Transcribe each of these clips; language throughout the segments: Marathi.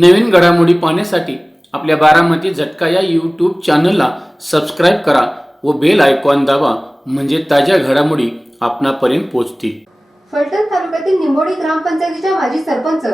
नवीन घडामोडी पाहण्यासाठी आपल्या बारामती झटका या यूट्यूब चॅनलला सबस्क्राईब करा व बेल आयकॉन दाबा, म्हणजे ताज्या घडामोडी आपणापर्यंत पोहोचतील. फलटण तालुक्यातील निंबोडी ग्रामपंचायतीच्या माजी सरपंच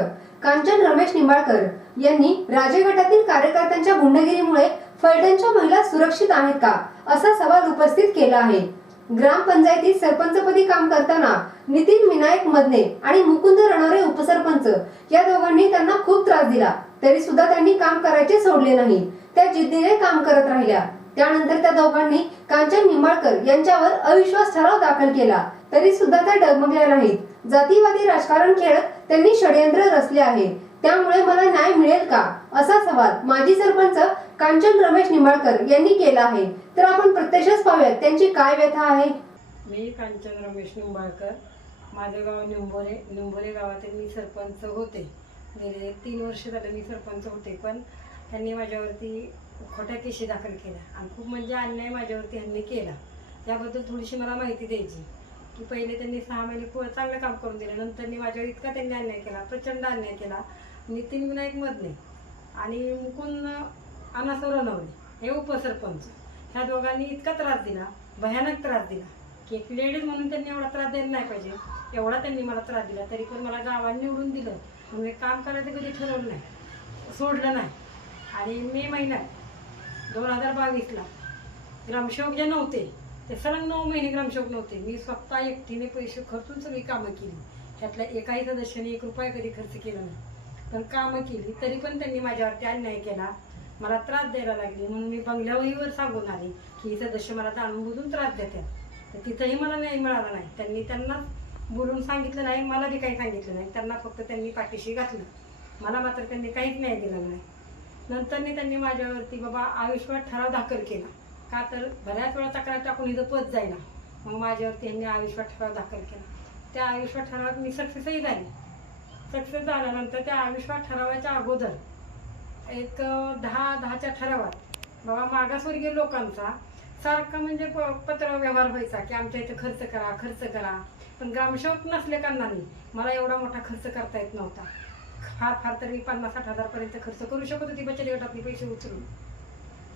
कांचन रमेश निंबाळकर यांनी राजे गटातील कार्यकर्त्यांच्या गुंडगिरीमुळे फलटणच्या महिला सुरक्षित आहेत का, असा सवाल उपस्थित केला आहे. ग्रामपंचायतीत सरपंचपदी काम करताना नितीन विनायक मदने आणि मुकुंद रणवरे उपसरपंच या दोघांनी त्यांना खूप त्रास दिला, तरी सुद्धा त्यांनी काम करायचे सोडले नाही. त्या जिद्दीने काम करत राहिल्या. त्यानंतर त्या दोघांनी कांचन निंबाळकर यांच्यावर अविश्वास ठराव दाखल केला, तरी सुद्धा त्या डगमगल्या नाहीत. जातीवादी राजकारण खेळत त्यांनी षडयंत्र रचले आहे. त्यामुळे मला न्याय मिळेल का, असा सवाल माजी सरपंच कांचन रमेश निंबाळकर यांनी केला आहे. तर आपण प्रत्यक्षच पाहूयात त्यांची काय व्यथा आहे. मी कांचन रमेश निंबाळकर, माझं गाव निंबोरे गावातील मी सरपंच होते. गेले 3 वर्ष झाले मी सरपंच होते, पण त्यांनी माझ्यावरती खोट्या केशी दाखल केल्या आणि खूप म्हणजे अन्याय माझ्यावरती ह्यांनी केला. त्याबद्दल थोडीशी मला माहिती द्यायची की पहिले त्यांनी 6 महिने चांगलं काम करून दिलं, नंतर माझ्यावर इतका त्यांनी अन्याय केला, प्रचंड अन्याय केला. नितीन विनायक मदने आणि मुकुंद रणवरे हे उपसरपंच, ह्या दोघांनी इतका त्रास दिला, भयानक त्रास दिला की एक लेडीज म्हणून त्यांनी एवढा त्रास द्यायला नाही पाहिजे, एवढा त्यांनी मला त्रास दिला. तरी पण मला गावाने निवडून दिलं म्हणून काम करायचं कधी ठरवलं नाही, सोडलं नाही. आणि मे महिन्यात 2022ला ग्रामसेवक जे नव्हते ते सलग 9 महिने ग्रामसेवक नव्हते. मी स्वतः एकटीने पैसे खर्चून सगळी कामं केली. त्यातल्या एकाही सदस्याने 1 रुपया कधी खर्च केला नाही, पण कामं केली. तरी पण त्यांनी माझ्यावरती अन्याय केला, मला त्रास द्यायला लागली. म्हणून मी बंगल्यावहीवर सांगून आली की ही सदस्य मला जाणून त्रास देतात. तर तिथंही मला न्याय मिळाला नाही. त्यांना बोलून सांगितलं नाही, मला बी काही सांगितलं नाही. त्यांना फक्त त्यांनी पाठीशी घातलं, मला मात्र त्यांनी काहीच न्याय दिला नाही. नंतरनी त्यांनी माझ्यावरती बाबा अविश्वास ठराव दाखल केला. का तर बऱ्याच वेळा तक्रार टाकून इथं पद जाईना, मग माझ्यावरती यांनी अविश्वास ठराव दाखल केला. त्या अविश्वास ठरावात मी सक्सेसही झाली. सक्सेस झाल्यानंतर त्या अविश्वास ठरावाच्या अगोदर एक 10च्या ठरावात बाबा मागासवर्गीय लोकांचा सारखं म्हणजे पत्र व्यवहार व्हायचा की आमच्या इथं खर्च करा. पण ग्रामसेवक नसले कारणाने मला एवढा मोठा खर्च करता येत नव्हता. फार तरी 50-60 हजारपर्यंत खर्च करू शकत होती बचत गटातले पैसे उचलून.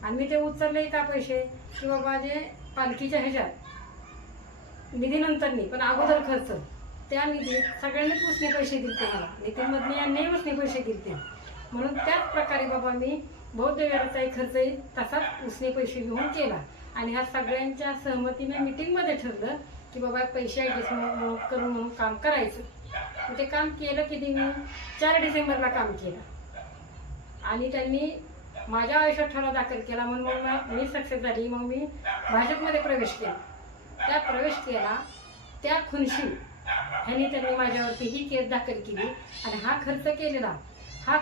आणि मी ते उचलले का पैसे की बाबा जे पालखीच्या ह्याच्यात निधीनंतरनी पण अगोदर खर्च, त्या निधीत सगळ्यांनीच उसने पैसे दिले मला. नितीन मदने यांनी उसने पैसे दिले. म्हणून त्याच प्रकारे बाबा मी बौद्ध विहाराचाही खर्चही तसाच उसने पैसे घेऊन केला. आणि ह्या सगळ्यांच्या सहमतीने मीटिंगमध्ये ठरलं की बाबा पैसे ॲडजस्ट करून म्हणून काम करायचं. ते काम केलं की मी 4 डिसेंबरला काम केलं आणि त्यांनी माझ्या आयुष्यात ठराव दाखल केला. म्हणून मग मी सक्सेस झाली. मग मी भाजपमध्ये प्रवेश केला. त्या खुनशी त्यांनी माझ्यावरती ही केस दाखल केली. आणि हा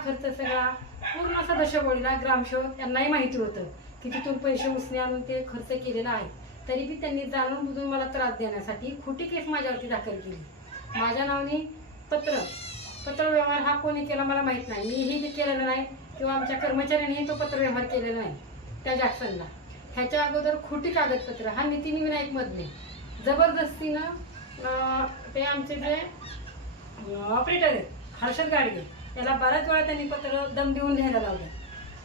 खर्च सगळा पूर्ण सदस्य बोलला. ग्रामसेवक यांनाही माहिती होतं की तिथून पैसे उसने आणून ते खर्च केलेला आहे. तरी बी त्यांनी जाणून बुजून मला त्रास देण्यासाठी खोटी केस माझ्यावरती दाखल केली. माझ्या नावाने पत्र व्यवहार हा कोणी केला मला माहीत नाही. मीही केलेलं नाही किंवा आमच्या कर्मचाऱ्यांनीही तो पत्र व्यवहार केलेला नाही त्या जॅक्सनला. ह्याच्या अगोदर खोटी कागदपत्र हा नितीन विनायक मदने जबरदस्तीनं ते आमचे जे ऑपरेटर आहेत हर्षद गाडगे याला बऱ्याच वेळा त्यांनी पत्र दम देऊन लिहायला लावलं.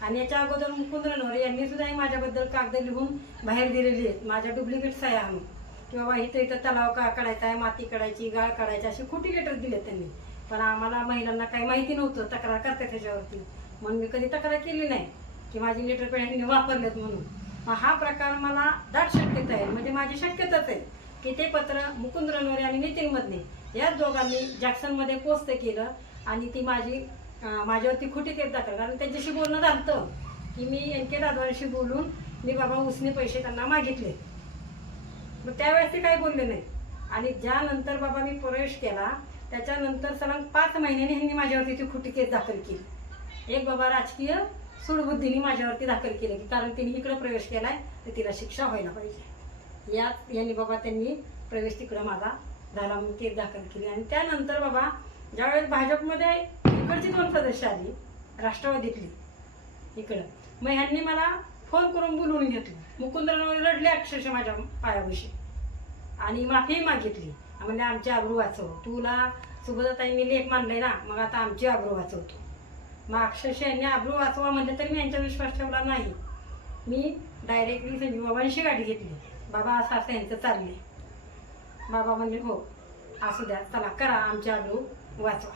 आणि याच्या अगोदर मुकुंद रणवरे यांनी सुद्धा माझ्याबद्दल कागद लिहून बाहेर दिलेली आहेत, माझ्या डुप्लिकेट सह्या आणून की बाबा इथं तलाव काढायचा आहे, माती काढायची, गाळ काढायची, अशी खोटी लेटर दिलेत त्यांनी. पण आम्हाला महिलांना काही माहिती नव्हतं, तक्रार करतात त्याच्यावरती. म्हणून मी कधी तक्रार केली नाही की माझी लेटर पेढ्यांनी वापरलेत म्हणून. मग हा प्रकार मला दाट शक्यता आहे, म्हणजे माझी शक्यताच आहे की ते पत्र मुकुंद रणवरे आणि नितीन मदने याच दोघांनी जॅक्सनमध्ये पोस्ट केलं. आणि ती माझ्यावरती खोटी केस दाखल, कारण त्यांच्याशी बोलणं झालं की मी NK दादांशी बोलून मी बाबा उसने पैसे त्यांना मागितले. मग त्यावेळेस ते काही बोलले नाही. आणि ज्यानंतर बाबा मी प्रवेश केला त्याच्यानंतर सलग 5 महिन्यांनी ह्यांनी माझ्यावरती ती खोटी केस दाखल केली. एक बाबा राजकीय सूडबुद्धीने माझ्यावरती दाखल केली की कारण तिने इकडं प्रवेश केलाय तर तिला शिक्षा व्हायला पाहिजे. यांनी बाबा त्यांनी प्रवेश तिकडं माझा झाला म्हणून केस दाखल केली. आणि त्यानंतर बाबा ज्यावेळेस भाजपमध्ये इकडची 2 सदस्य आली राष्ट्रवादीतली इकडं, मग ह्यांनी मला फोन करून बोलवून घेतलं. मुकुंद रणवरे रडले अक्षरशः माझ्या पायाविषयी आणि माफीही मागितली. म्हणजे आमची आबरू वाचव, तुला सुभद्राताईंनी लेख मानले ना, मग आता आमची आबरू वाचवतो. मग अक्षरशः यांनी आबरू वाचवा म्हणलं तरी मी यांच्यावर विश्वास ठेवला नाही. मी डायरेक्टली संजीव बाबांशी गाडी घेतली. बाबा असं असं यांचं चालले. बाबा म्हणले हो असू द्या, चला करा आमची आबरू वाचवा.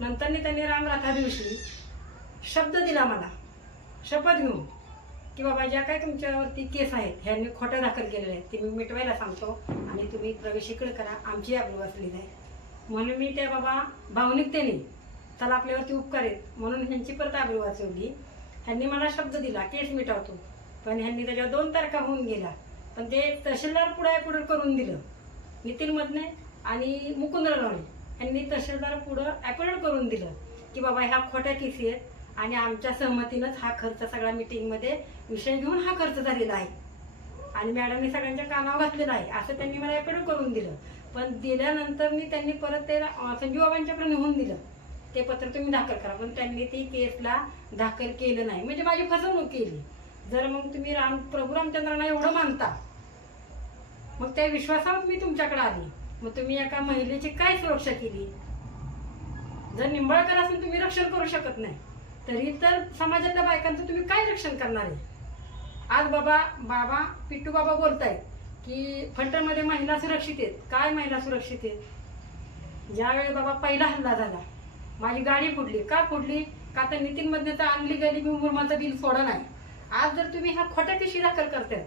नंतर त्यांनी रामराथा दिवशी शब्द दिला मला, शपथ घेऊन, की बाबा ज्या काय तुमच्यावरती केस आहेत ह्यांनी खोटं दाखल केलेले आहेत ते मी मिटवायला सांगतो आणि तुम्ही प्रवेश इकडे करा, आमची आबरू वाचली जाईल. म्हणून मी त्या बाबा भावनिकतेने चला आपल्यावरती उपकार आहेत म्हणून ह्यांची परत आबरू वाचवली. ह्यांनी मला शब्द दिला केस मिटवतो, पण ह्यांनी त्याच्या 2 तारखा होऊन गेला. पण ते तहसीलदार पुढे करून दिलं. नितीन मदने आणि मुकुंद रनवणे यांनी तहसीलदार पुढं ॲपोइंट करून दिलं की बाबा ह्या खोट्या केसी आहेत आणि आमच्या सहमतीनंच हा खर्च सगळा मिटिंगमध्ये विषय घेऊन हा खर्च झालेला आहे आणि मॅडमनी सगळ्यांच्या कानावर घातलेला आहे असं त्यांनी मला ॲपोइंट करून दिलं. पण दिल्यानंतर मी त्यांनी परत ते संजीव बाबांच्याकडे नेऊन दिलं, ते पत्र तुम्ही दाखल करा. पण त्यांनी ती केसला दाखल केलं नाही, म्हणजे माझी फसवणूक केली. जर मग तुम्ही प्रभू रामचंद्रांना एवढं मानता, मग त्या विश्वासावर मी तुमच्याकडे आली, मग तुम्ही एका महिलेची काय सुरक्षा केली? जर निंबाळकर असून तुम्ही रक्षण करू शकत नाही, तरी तर समाजातल्या बायकांचं तुम्ही काय रक्षण करणार आहे? आज बाबा पिट्टू बाबा बोलतायत की फलटणमध्ये महिला सुरक्षित आहेत. काय महिला सुरक्षित आहेत? ज्यावेळी बाबा पहिला हल्ला झाला, माझी गाडी फुटली. का फुटली? का तर नितीन मदनेचं आणली गेली मी मुरमाचं बिल सोडा नाही. आज जर तुम्ही ह्या खोट्या केशी दाखल करताय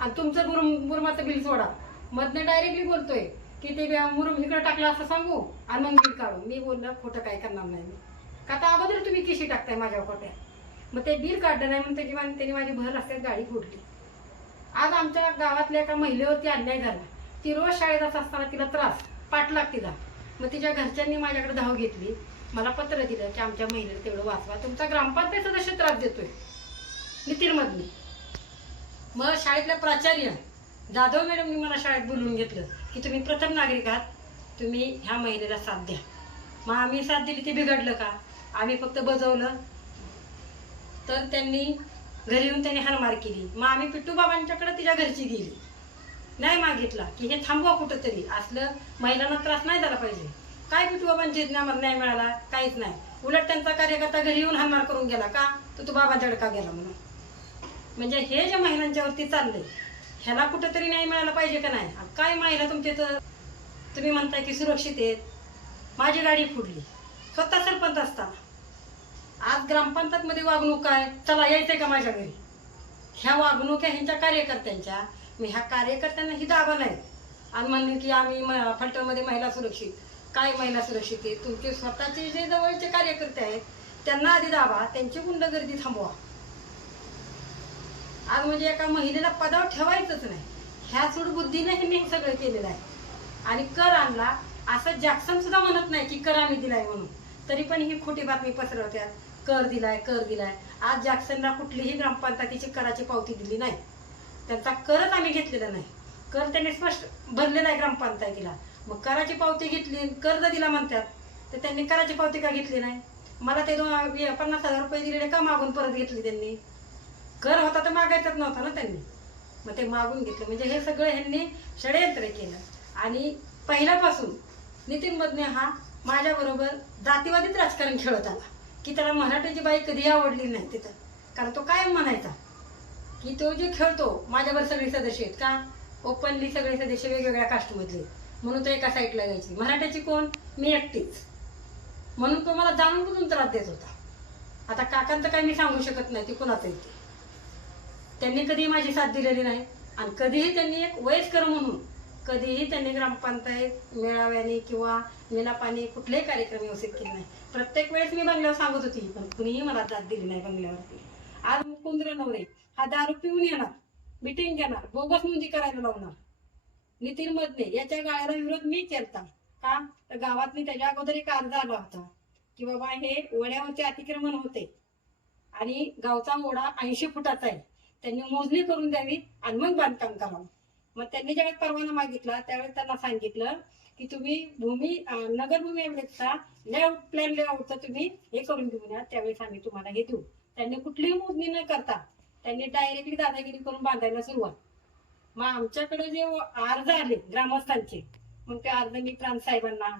आणि तुमचं मुरमाचं बिल सोडा, मधनं डायरेक्टली बोलतोय की ते मुरुम इकडे टाकलं असं सांगू आणि मग बिल काढू. मी बोललं खोटं काय करणार नाही मी, का तर अगोदर तुम्ही केशी टाकताय माझ्यावर खोट्या. मग ते बिल काढलं नाही म्हणून त्यांनी माझी भर रस्त्यात गाडी फुटली. आज आमच्या गावातल्या एका महिलेवरती अन्याय झाला. ती रोज शाळेत जात असताना तिला त्रास, पाठलाग तिला. मग तिच्या घरच्यांनी माझ्याकडे धाव घेतली, मला पत्र दिलं की आमच्या महिलेला तेवढं वाचवा, तुमचा ग्रामपंचायत सदस्य त्रास देतोय नितीन मदने. मग शाळेतल्या प्राचार्य जाधव मॅडमनी मला शाळेत बोलवून घेतलं की तुम्ही प्रथम नागरिक आहात, तुम्ही ह्या महिलेला साथ द्या. मग आम्ही साथ दिली, ते बिघडलं का? आम्ही फक्त बजवलं तर त्यांनी घरी येऊन त्यांनी हारमार केली. मग आम्ही पिट्टू बाबांच्याकडे तिच्या घरची गेली, न्याय मागितला की हे थांबवा कुठंतरी, असलं महिलांना त्रास नाही झाला पाहिजे. काय पिट्टू बाबांची आम्हाला न्याय मिळाला? काहीच नाही. उलट त्यांचा कार्यकर्ता घरी येऊन हारमार करून गेला. का? तो बाबांच्याकडे का गेला म्हणून. म्हणजे हे जे महिलांच्यावरती चाललंय ह्याला कुठंतरी न्याय मिळाला पाहिजे का नाही? काय महिला तुमचे तर तुम्ही म्हणताय की सुरक्षित आहेत. माझी गाडी फुटली स्वतः सरपंच असताना. आज ग्रामपंचायतमध्ये वागणूक काय? चला यायचंय का माझ्या घरी? ह्या वागणुक्या ह्यांच्या कार्यकर्त्यांच्या. मी ह्या कार्यकर्त्यांना ही दाबा नाही आणि म्हणले की आम्ही फलटणमध्ये महिला सुरक्षित. काय महिला सुरक्षित आहे? तुमचे स्वतःचे जे जवळचे कार्यकर्ते आहेत त्यांना आधी दाबा, त्यांची गुंडगर्दी थांबवा. आज म्हणजे एका महिलेला पदावर ठेवायचंच नाही, ह्या सूडबुद्धीने ह्यांनी हे सगळं केलेलं आहे. आणि कर आणला असं जॅक्सन सुद्धा म्हणत नाही की कर आम्ही दिलाय म्हणून, तरी पण ही खोटी बातमी पसरवतात, कर दिलाय कर दिलाय. आज जॅक्सनला कुठलीही ग्रामपंचायतीची कराची पावती दिली नाही, त्यांचा करच आम्ही घेतलेला नाही. कर त्यांनी स्पष्ट भरलेला आहे ग्रामपंचायतीला. मग कराची पावती घेतली, कर्ज दिला म्हणतात, तर त्यांनी कराची पावती का घेतली नाही? मला ते 50,000 रुपये दिलेले का मागून परत घेतली त्यांनी? कर होता तर मागायचाच नव्हता ना त्यांनी, मग ते मागून घेतलं. म्हणजे हे सगळं ह्यांनी षडयंत्र केलं. आणि पहिल्यापासून नितीन मदने हा माझ्याबरोबर जातीवादीच राजकारण खेळत आला की त्याला मराठीची बाई कधी आवडली नाही तिथं. कारण तो कायम म्हणायचा की तो जे खेळतो माझ्यावर सगळे सदस्य आहेत का, ओपनली सगळे सदस्य वेगवेगळ्या कास्टमधले, म्हणून तो एका साईडला जायची. मराठ्याची कोण? मी एकटीच. म्हणून तो मला जाणून बुजून त्रास देत होता. आता काकांचं काही मी सांगू शकत नाही, ती कुणाचं येते. त्यांनी कधीही माझी साथ दिलेली नाही आणि कधीही त्यांनी एक वयस्कर म्हणून कधीही त्यांनी ग्रामपंचायत मेळाव्याने किंवा मेलापाणी कुठलेही कार्यक्रम व्यवस्थित केले नाही. प्रत्येक वेळेस मी बंगल्यावर सांगत होती, पण कुणीही मला दाद दिली नाही बंगल्यावरती. आज मुकुंद रनवरे हा दारू पिऊन येणार, मिटिंग घेणार, बोगस नोंदी करायला लावणार. नितीन मदने याच्या गाळ्याला विरोध मी केलता. का? तर गावात मी त्याच्या अगोदर एक अर्ज आला होता की बाबा हे ओढ्यावरचे अतिक्रमण होते आणि गावचा ओढा 80 फुटाचा आहे, त्यांनी मोजणी करून द्यावी आणि मग बांधकाम करावं. मग त्यांनी ज्यावेळेस परवाना मागितला त्यावेळेस त्यांना सांगितलं की तुम्ही नगरभूमी अभिलेखचा लेआउट प्लॅन लेआउटचं तुम्ही हे करून घेऊन या, त्यावेळेस आम्ही तुम्हाला हे देऊ. त्यांनी कुठलीही मोजणी न करता त्यांनी डायरेक्टली दादागिरी करून बांधायला सुरुवात. मग आमच्याकडे जे अर्ज आले ग्रामस्थांचे, मग ते अर्ज मी प्रांत साहेबांना,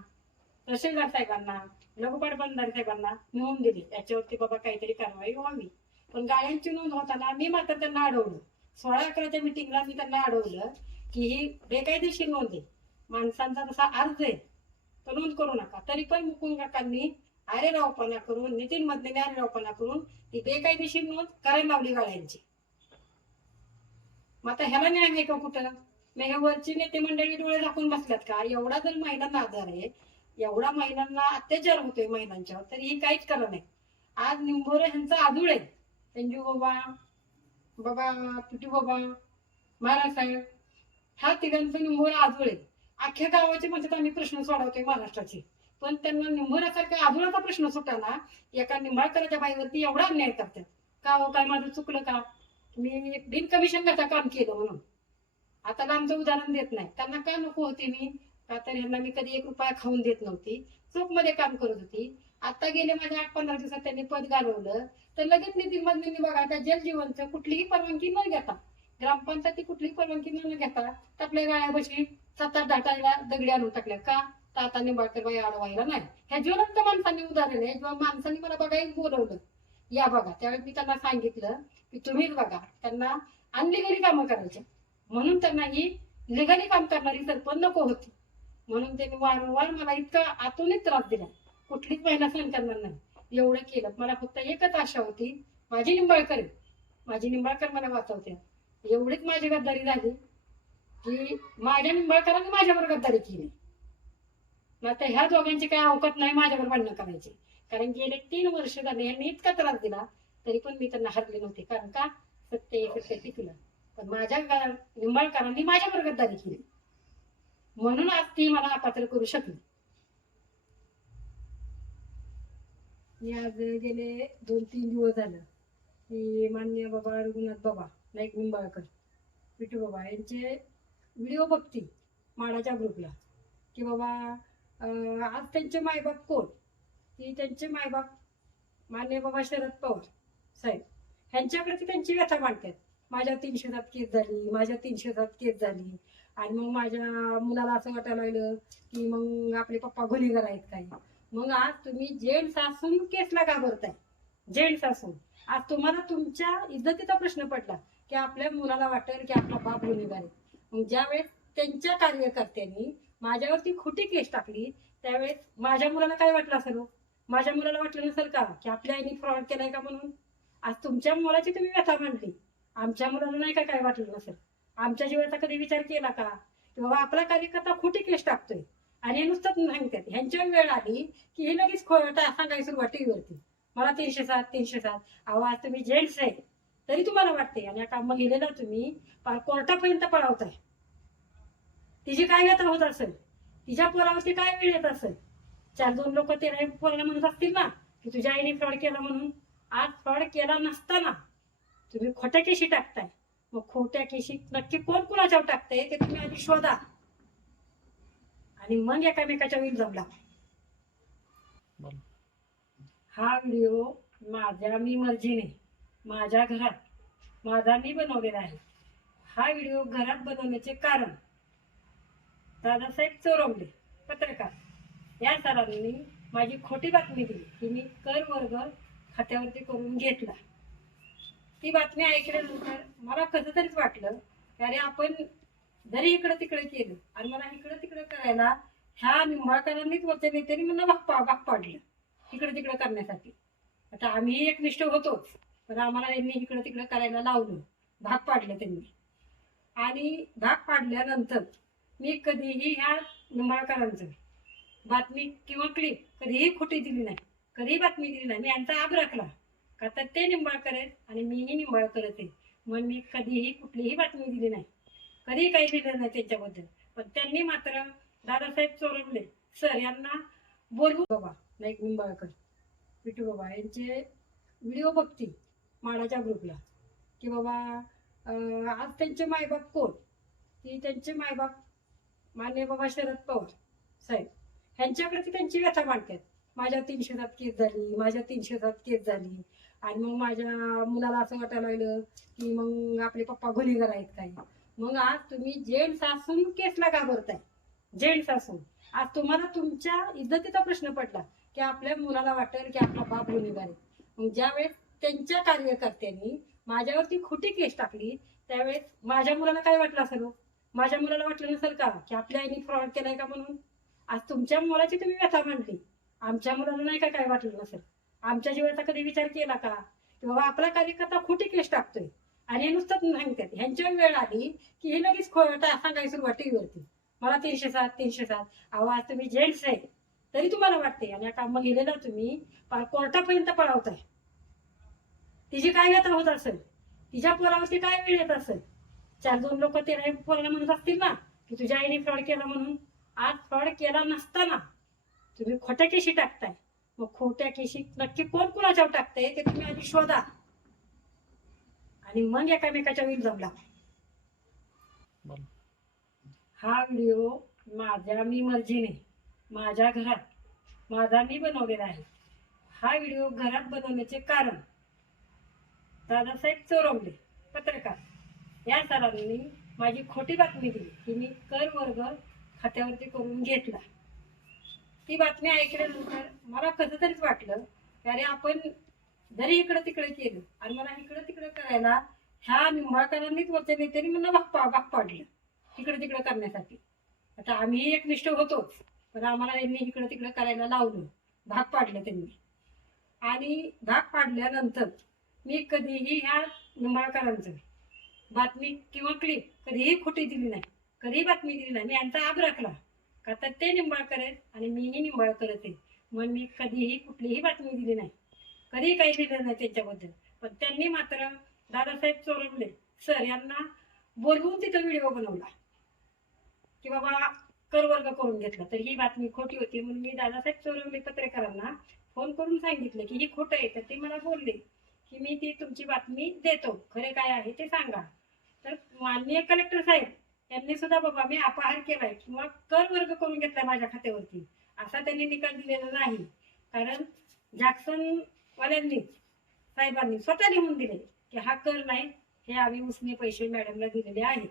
तहसीलदार साहेबांना, लघुपाट बंधारे साहेबांना नोंद दिली याच्यावरती बाबा काहीतरी कारवाई व्हावी. पण गाळ्यांची नोंद होताना मी मात्र त्यांना अडवलं. 16/11च्या मिटिंगला मी त्यांना अडवलं की ही बेकायदेशीर नोंद आहे, माणसांचा तसा अर्ज आहे तो नोंद करू नका. तरी पण मुकुंद काकांनी आरेरावपणा करून, नितीन मधनेने आरेरावपणा करून ती बेकायदेशीर नोंद करायला लावली गाळ्यांची. मग आता ह्याला न्याय आहे का कुठं? मग हे वरची नेते मंडळी डोळे झाकून बसल्यात का? एवढा जर महिलांना आधार आहे, एवढा महिलांना अत्याचार होतोय महिलांच्यावर, तरी ही काहीच करत नाही. आज निंभोरे ह्यांचा आदूळ आहे. संजू बाबा, बाबा तुटू बाबा, महाराज साहेब, ह्या तिघांचं निंभोरे आदूळ आहे. अख्ख्या गावाचे म्हणतात आम्ही प्रश्न सोडवतोय महाराष्ट्राचे, पण त्यांना निंभोऱ्यासारख्या आदुळाचा प्रश्न सुटाना एका निंबाळकराच्या बाईवरती एवढा अन्याय करतात का? हो काय माझं चुकलं का? मी बिन कमिशन करता काम केलं म्हणून आता लांबचं उदाहरण देत नाही. त्यांना का नको होती मी? का तर ह्यांना मी कधी 1 रुपया खाऊन देत नव्हती, चूक मध्ये काम करत होती. आता गेले माझ्या 8-15 दिवसात त्यांनी पद गारवलं तर लगेच नितीन मधनेंनी बघा त्या जलजीवनचं कुठलीही परवानगी न घेता, ग्रामपंचायती कुठलीही परवानगी न घेता आपल्या गाळ्यापाशी 7-8 दगडी आणून टाकल्या का? तर आता निंबाळकर बाई अडवायला नाही. ह्या ज्वलंत माणसांनी उदाहरण आहे. जेव्हा माणसांनी मला बघायला बोलवलं, या बघा, त्यावेळी मी त्यांना सांगितलं की तुम्हीच बघा, त्यांना अनलिगली कामं करायची म्हणून त्यांना ही लिगली काम करणारी सरपंच नको होती. म्हणून त्यांनी वारंवार मला इतका आतूनच त्रास दिला, कुठलीच महिला सहन करणार नाही एवढं केलं. मला फक्त एकच आशा होती, माझी निंबाळकर मला वाचवते. एवढीच माझी गद्दारी झाली की माझ्या निंबाळकरांनी माझ्यावर गद्दारी केली. आता ह्या दोघांची काही अवकात नाही माझ्यावर भांडणं करायची, कारण गेले 3 वर्ष झाले यांनी इतका त्रास दिला तरी पण मी त्यांना हरले नव्हते. कारण का? सत्य टिकलं. पण माझ्या निंबाळकरांनी माझ्यावर गद्दारी केली म्हणून आज ती मला अपात्र करू शकली. मी आज गेले 2-3 दिवस झालं की मान्य बाबा रघुनाथ बाबा नाईक निंबाळकर, पिटू बाबा यांचे व्हिडिओ बघती माडाच्या ग्रुपला की बाबा आज त्यांचे मायबाप कोण? की त्यांचे मायबाप मान्य बाबा शरद पवार साहेब ह्यांच्याकडे ती त्यांची व्यथा मांडतात. माझ्या 307 केस झाली, माझ्या 307 केस झाली. आणि मग माझ्या मुलाला असं वाटायला लागलं की मग आपले पप्पा गुन्हेगार आहेत काय? मग आज तुम्ही जेंट्स असून केसला घाबरताय. जेंट्स असून आज तुम्हाला तुमच्या इज्जतीचा प्रश्न पडला की आपल्या मुलाला वाटेल की आपला बाप गुन्हेगार आहे. मग ज्यावेळेस त्यांच्या कार्यकर्त्यांनी माझ्यावरती खोटी केस टाकली त्यावेळेस माझ्या मुलाला काय वाटलं असेल? माझ्या मुलाला वाटलं नसेल का की आपल्या आईने फ्रॉड केलाय का म्हणून? आज तुमच्या मुलाची तुम्ही व्यथा मांडली, आमच्या मुलाला नाही का काय वाटलं नसेल? आमच्या जीवाचा कधी विचार केला का की बाबा आपला कार्यकर्ता खोटी केस टाकतोय आणि हे नुसतंच सांगतात. ह्यांच्या वेळ आली की हे लगेच सांगायला सुरुवात टीव्हीवरती, मला 307. अहो आज तुम्ही जेंट्स आहे तरी तुम्हाला वाटते आणि आता महिलेला तुम्ही कोर्टापर्यंत पळावताय. तिची काय व्यथा होत असेल? तिच्या पोरावरती काय वेळ येत असेल? 4-2 लोक तेरा पोराला म्हणत असतील ना की तुझ्या आईने फ्रॉड केला म्हणून. आज फ्रॉड केला नसताना तुम्ही खोट्या केशी टाकताय. मग खोट्या केशी नक्की कोण कुणाच्यावर टाकतंय ते तुम्ही आधी शोधा आणि मग एकामेकाच्या विल जमला. हा व्हिडिओ माझ्या मी मर्जीने माझ्या घरात माझा मी बनवलेला आहे. हा व्हिडिओ घरात बनवण्याचे कारण दादासाहेब चोरवले पत्रकार या सरांनी माझी खोटी बातमी दिली की मी कर वर्ग खात्यावरती करून घेतला. ती बातमी ऐकल्यानंतर मला कसं तरीच वाटलं की अरे आपण जरी इकडं तिकडे केलं आणि मला इकडं तिकडं करायला ह्या निंबाळकरांनीच वरच्या नेत्यांनी मला भाग पाडलं इकडं तिकडं करण्यासाठी. आता आम्ही एकनिष्ठ होतोच पण आम्हाला यांनी इकडं तिकडं करायला लावलं, भाग पाडलं त्यांनी. आणि भाग पाडल्यानंतर मी कधीही ह्या निंबाळकरांचं बातमी किंवा क्लिप कधीही खोटी दिली नाही, कधीही बातमी दिली नाही. मी यांचा आब राखला का तर ते निंबाळकर आहेत आणि मीही निंबाळकरच आहे म्हणून मी कधीही कुठलीही बातमी दिली नाही, कधीही काही लिहिलं नाही त्यांच्याबद्दल. पण त्यांनी मात्र दादासाहेब चोरवले सर यांना बोलवू बाबा नाईक निंबाळकर, पिटू बाबा यांचे व्हिडिओ बघती माडाच्या ग्रुपला की बाबा आज त्यांचे मायबाप कोण? की त्यांचे मायबाप मान्य बाबा शरद पवार साहेब ह्यांच्याकडे ती त्यांची व्यथा मांडतात. माझ्या 307 केस झाली, माझ्या 307 केस झाली. आणि मग माझ्या मुलाला असं वाटायला लागलं की मग आपले पप्पा गुन्हेगार आहेत काय? मग आज तुम्ही जेंट्स असून केसला घाबरताय. जेंट्स असून आज तुम्हाला तुमच्या इज्जतीचा प्रश्न पडला की आपल्या मुलाला वाटेल की आपला बाप गुन्हेगार आहे. मग ज्यावेळेस त्यांच्या कार्यकर्त्यांनी माझ्यावरती खोटी केस टाकली त्यावेळेस माझ्या मुलाला काय वाटलं असेल हो? माझ्या मुलाला वाटलं नसेल का की आपल्या आईने फ्रॉड केलाय का म्हणून? आज तुमच्या मुलाची तुम्ही व्यथा मांडली, आमच्या मुलाला नाही का काय वाटलं नसेल? आमच्या जीवाचा कधी विचार केला का की बाबा आपला कार्यकर्ता खोटी केस टाकतोय आणि हे नुसतंच सांगतात. ह्यांच्या वेळ आली की हे लगेच सांगायला सुरुवात टीव्हीवरती मला 307 307. अहो आज तुम्ही जेंट्स आहे तरी तुम्हाला वाटते आणि आता महिलेला तुम्ही कोर्टापर्यंत पळवताय. तिची काय व्यथा होत असेल, तिच्या पोरावरती काय वेळ येत असेल? 4-2 लोक ते पोराला म्हणत असतील ना की तुझ्या आईने फ्रॉड केला म्हणून. आज फ्रॉड केला नसताना तुम्ही खोट्या केशी टाकताय. मग खोट्या केशी नक्की कोण कुणाच्यावर टाकताय ते तुम्ही आधी शोधा आणि मग एकामेकाच्या विरुद्ध लावा. हा व्हिडिओ माझ्या मी मर्जीने माझ्या घरात माझा मी बनवलेला आहे. हा व्हिडिओ घरात बनवण्याचे कारण दादासाहेब चोरवले पत्रकार या सरांनी माझी खोटी बातमी दिली की मी कर वर्ग खात्यावरती करून घेतला. ती बातमी ऐकल्यानंतर मला कसं तरीच वाटलं की अरे आपण जरी इकडं तिकडे केलं आणि मला इकडं तिकडं करायला ह्या निंबाळकरांनीच वरच्या नेत्यांनी मला भाग पाडलं इकडे तिकडे करण्यासाठी. आता आम्ही एकनिष्ठ होतोच पण आम्हाला यांनी इकडे तिकडे करायला लावलं, भाग पाडलं त्यांनी. आणि भाग पाडल्यानंतर मी कधीही ह्या निंबाळकरांचं बातमी किंवा क्लिप कधीही खोटी दिली नाही, कधीही बातमी दिली नाही. मी यांचा आब राखला का तर ते निंबाळकर आहेत आणि मीही निंबाळकरच आहे म्हणून मी कधीही कुठलीही बातमी दिली नाही, कधीही काही दिलं नाही त्यांच्याबद्दल. पण त्यांनी मात्र दादासाहेब चोरवले सर यांना बोलवून तिथं व्हिडिओ बनवला की बाबा कर वर्ग करून घेतला. तर ही बातमी खोटी होती म्हणून मी दादासाहेब चोरवले पत्रकारांना फोन करून सांगितलं की ही खोटं आहे. तर ते मला बोलले की मी ती तुमची बातमी देतो, खरे काय आहे ते सांगा. तर माननीय कलेक्टर साहेब यांनी सुद्धा बाबा मी अपहार केलाय किंवा कर वर्ग करून घेतलाय माझ्या खात्यावरती असा त्यांनी निकाल दिलेला नाही. कारण जॅक्सनवाल्यांनी साहेबांनी स्वतः लिहून दिले की हा कर नाही, हे आम्ही उसने पैसे मॅडमला दिलेले आहेत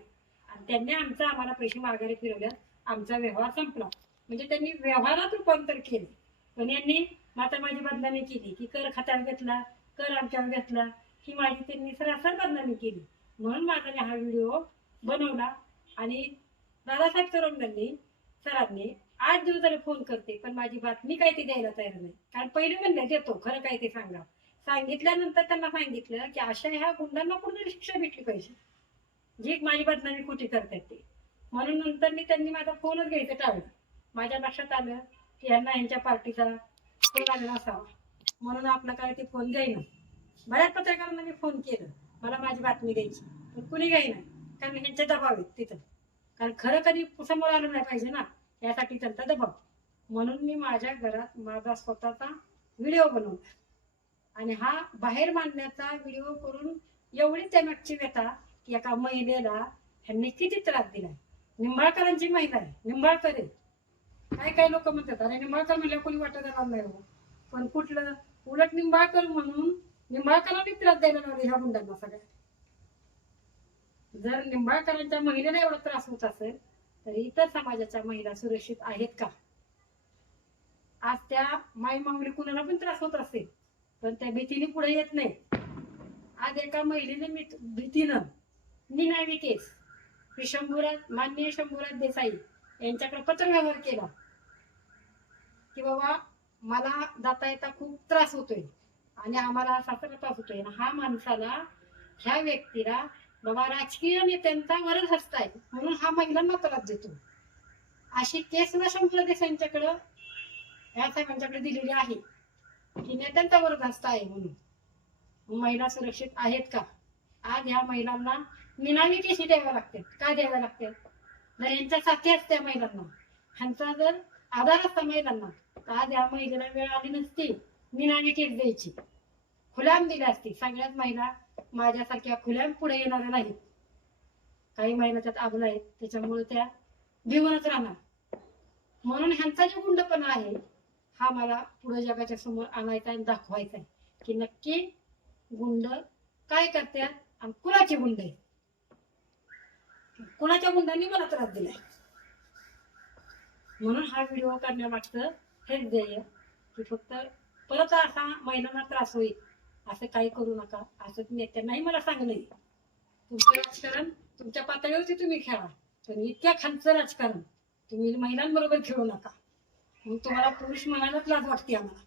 आणि त्यांनी आम्हाला पैसे माघारी फिरवल्यात, आमचा व्यवहार संपला. म्हणजे त्यांनी व्यवहारात रूपांतर केले. पण यांनी मात्र माझी बदनामी केली की कर खात्यावर घेतला, कर आमच्यावर घेतला, ही माझी त्यांनी सरासर बदनामी केली. म्हणून माझा हा व्हिडिओ बनवला आणि दादासाहेब चोरवले सरांनी 8 दिवस झाले फोन करते पण माझी बातमी काय ती द्यायला तयार नाही. कारण पहिले म्हणले देतो, खरं काय ते सांगा. सांगितल्यानंतर त्यांना सांगितलं की अशा ह्या गुंडांना कुठेतरी शिक्षा भेटली पाहिजे जी माझी बदनामी खोटी करतात ते. म्हणून नंतर त्यांनी माझा फोनच घ्यायचं टाळलं. माझ्या लक्षात आलं की यांना यांच्या पार्टीचा फोन आलेला असावा म्हणून आपला काय ते फोन घेईना. बऱ्याच पत्रकारांना मी फोन केलं मला माझी बातमी द्यायची पण कुणी घेईना कारण ह्यांचे दबाव आहेत तिथं. कारण खरं कधी समोर आलं नाही पाहिजे ना यासाठी त्यांचा दबाव. म्हणून मी माझ्या घरात माझा स्वतःचा व्हिडिओ बनवला आणि हा बाहेर मांडण्याचा व्हिडिओ करून एवढी त्यामागची व्यथा की एका महिलेला ह्यांनी किती त्रास दिलाय. निंबाळकरांची महिला आहे, निंबाळकर आहे. काय लोक म्हणतात अरे निंबाळकर म्हणल्या कोणी वाटत नाही हो, पण कुठलं उलट निंबाळकर म्हणून निंबाळकरांनी त्रास द्यायला लागले ह्या गुंडांना सगळ्या. जर निंबाळकरांच्या महिलेला एवढा त्रास होत असेल तर इतर समाजाच्या महिला सुरक्षित आहेत का? आज त्या माई माऊली कुणाला पण त्रास होत असेल पण त्या भीतीने पुढे येत नाही. आज एका महिलेने भीतीनं निनावी केस माननीय शंभूराज देसाई यांच्याकडे पत्रव्यवहार केला की बाबा मला जाता येता खूप त्रास होतोय आणि आम्हाला सासरा त्रास होतोय. हा माणसाला ह्या व्यक्तीला बाबा राजकीय नेत्यांचा वरद हस्त आहे म्हणून हा महिलांना त्रास देतो अशी केस ना शंभूराज देसाईंच्याकडं ह्या साहेबांच्याकडे दिलेली आहे की नेत्यांचा वरद हस्त आहे म्हणून. महिला सुरक्षित आहेत का? आज ह्या महिलांना निनावी केशी द्याव्या लागतात. काय द्याव्या लागतात? जर यांच्या साथी असत्या महिलांना, ह्यांचा जर आधार असता महिलांना तर आज ह्या महिलेला वेळ आली नसती निनावी केस द्यायची, खुलाम दिली असती. सगळ्याच महिला माझ्यासारख्या खुलाम पुढे येणाऱ्या नाहीत. काही महिला त्यात आबला आहेत त्याच्यामुळे त्या भिवूनच राहणार. म्हणून ह्यांचा जो गुंडपणा आहे हा मला पुढे जगाच्या समोर आणायचा आणि दाखवायचा आहे की नक्की गुंड काय करतात आणि कुणाचे गुंड आहे, कुणाच्या गुंडांनी मला त्रास दिलाय. म्हणून हा व्हिडिओ करण्यामागचं हेच ध्येय की फक्त परत असा महिलांना त्रास होईल असं काही करू नका, असं नेत्यांनाही मला सांगणं आहे. तुमचं राजकारण तुमच्या पातळीवरती तुम्ही खेळा, पण इतक्या खालचं राजकारण तुम्ही महिलांबरोबर खेळू नका. मग तुम्हाला पुरुष म्हणायलाच लाज वाटते आम्हाला.